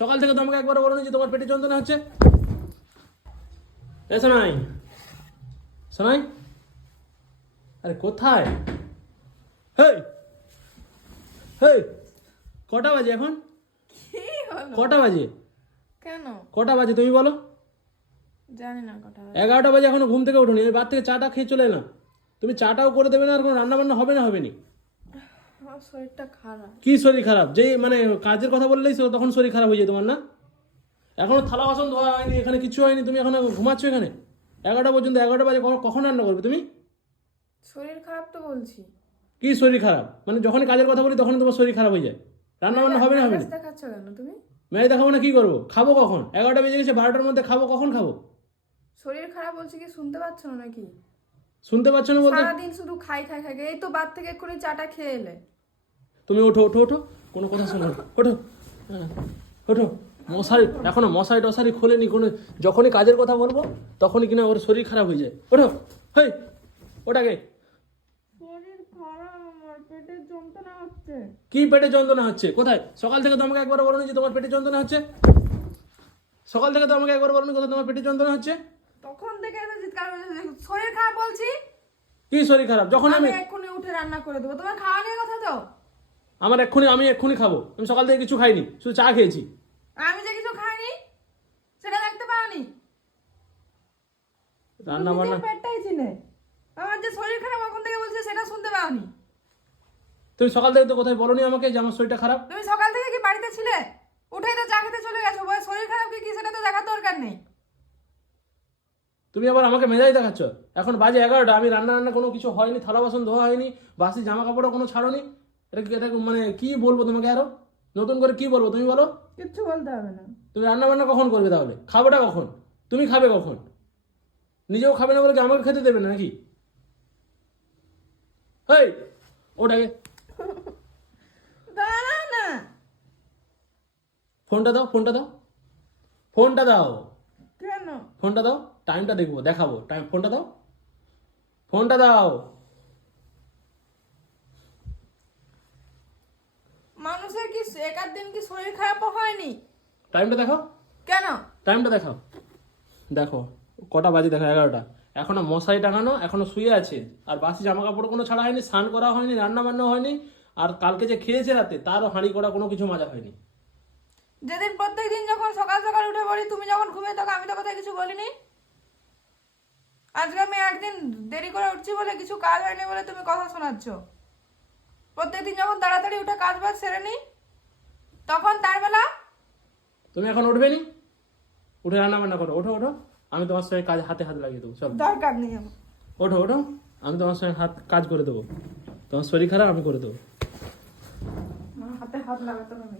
সকাল থেকে তোমাকে একবার বলো যে তোমার পেটে যন্ত্রণা হচ্ছে। এ শোনাই শোনাই আরে কোথায়? হেই হেই কটা বাজে এখন? কি কটা বাজে? কেন? কটা বাজে তুমি বলো। জানি না কটা এগারোটা বাজে এখনও ঘুম থেকে উঠোনি আমি বাদ থেকে চাটা খেয়ে চলে এলাম। তুমি চাটাও করে দেবে না আর কোনো রান্না বান্না হবে না হবে নি। আমার শরীরটা খারাপ। কি শরীর খারাপ? যেই মানে কাজের কথা বললেই তখন শরীর খারাপ হয়ে যায় তোমার না? এখনও থালা বাসন ধোয়া হয়নি এখানে কিছু হয়নি তুমি এখনও ঘুমাচ্ছ এখানে? এগারোটা পর্যন্ত এগারোটা বাজে কখন- রান্না করবে তুমি? শরীর খারাপ তো বলছি। কি শরীর খারাপ? মানে যখন কাজের কথা বলি তখন তোমার শরীর খারাপ হয়ে যায়। রান্না বান্না হবে না হবে না? দেখাচ্ছ কেন তুমি? মেয়ে দেখাবো না কি করব? খাব কখন? এগারোটা বেজে গেছে বারোটার মধ্যে খাব কখন খাব? শরীর খারাপ বলছি কি শুনতে পাচ্ছ না নাকি? শুনতে পাচ্ছ না বলতে? সারাদিন শুধু খাই খাই খাই খাই। এই তো বাদ থেকে করে চাটা খেয়ে এলে। তুমি ওঠো ওঠো ওঠো। কোনো কথা শোনো। ওঠো। ওঠো। মশারি এখনও মশারি টশারি খোলেনি কোনো। যখনই কাজের কথা বলব তখনই কিনা ওর শরীর খারাপ হয়ে যায়। ওঠো। হেই ওটাকে। কি পেটে যন্ত্রণা হচ্ছে? কোথায়? সকাল থেকে তো আমাকে একবার বলো যে তোমার পেটে যন্ত্রণা হচ্ছে? সকাল থেকে তো আমাকে একবার বলো কোথায় তোমার পেটে যন্ত্রণা হচ্ছে? তখন থেকে এত চিৎকার শরীর খারাপ বলছি। কি শরীর খারাপ? যখন আমি আমি এক্ষুনি উঠে রান্না করে দেবো। তোমার খাওয়া নিয়ে কথা তো? আমার এক্ষুনি আমি এক্ষুনি খাব। আমি সকাল থেকে কিছু খাইনি শুধু চা খেয়েছি। আমি যে কিছু খাইনি সেটা দেখতে পাওনি। রান্না বান্না পেটটাই চিনে। আমার যে শরীর খারাপ কখন থেকে বলছে সেটা শুনতে পাওনি। তুমি সকাল থেকে তো কোথায় বলনি আমাকে যে আমার শরীরটা খারাপ? তুমি সকাল থেকে কি বাড়িতে ছিলে? উঠেই তো চা খেতে চলে গেছো। বলে শরীর খারাপ কি কি সেটা তো দেখার দরকার নেই। তুমি আবার আমাকে মেজাজ দেখাচ্ছ। এখন বাজে এগারোটা আমি রান্না রান্না কোনো কিছু হয়নি থালা বাসন ধোয়া হয়নি বাসি জামা কাপড়ও কোনো ছাড়নি। এটা কি- এটা মানে কি বলব তোমাকে আরও? নতুন করে কি বলব তুমি বলো? কিচ্ছু বলতে হবে না। তুমি রান্না বান্না কখন করবে তাহলে? খাবোটা কখন? তুমি খাবে কখন? নিজেও খাবে না বলে কি আমাকে খেতে দেবে না নাকি? এই ওটাকে। দাঁড়া না। ফোনটা দাও ফোনটা দাও। ফোনটা দাও। কেন? ফোনটা দাও টাইমটা দেখব দেখাবো। টাইম ফোনটা দাও। ফোনটা দাও। মানুষের কি একার দিন কি শরীর খারাপও হয়নি? টাইমটা দেখো। কেন? টাইমটা দেখাও দেখো। কটা বাজে দেখো এগারোটা। এখনও মশারি টাঙানো এখনও শুয়ে আছে। আর বাসি জামা কাপড় কোনো ছাড়া হয়নি স্নান করা হয়নি রান্না বান্না হয়নি আর কালকে যে খেয়েছে রাতে তারও হাঁড়ি করা কোনো কিছু মাজা হয়নি। যেদিন প্রত্যেক দিন যখন সকাল সকাল উঠে পড়ি তুমি যখন ঘুমিয়ে থাকো আমি তো কথা কিছু বলিনি। আজকে আমি একদিন দেরি করে উঠছি বলে কিছু কাজ হয়নি বলে তুমি কথা শোনাচ্ছ। প্রত্যেকদিন যখন তাড়াতাড়ি উঠে কাজ বাজ সেরে নি তখন তার বেলা তুমি এখন উঠবে নি? উঠে রান্না বান্না করো। ওঠো ওঠো। আমি তোমার সঙ্গে কাজ হাতে হাত লাগিয়ে দেবো চলো। দরকার নেই আমার। ওঠো ওঠো। আমি তোমার সঙ্গে হাত কাজ করে দেবো। তোমার শরীর খারাপ আমি করে দেবো। হাতে হাত লাগাতে হবে।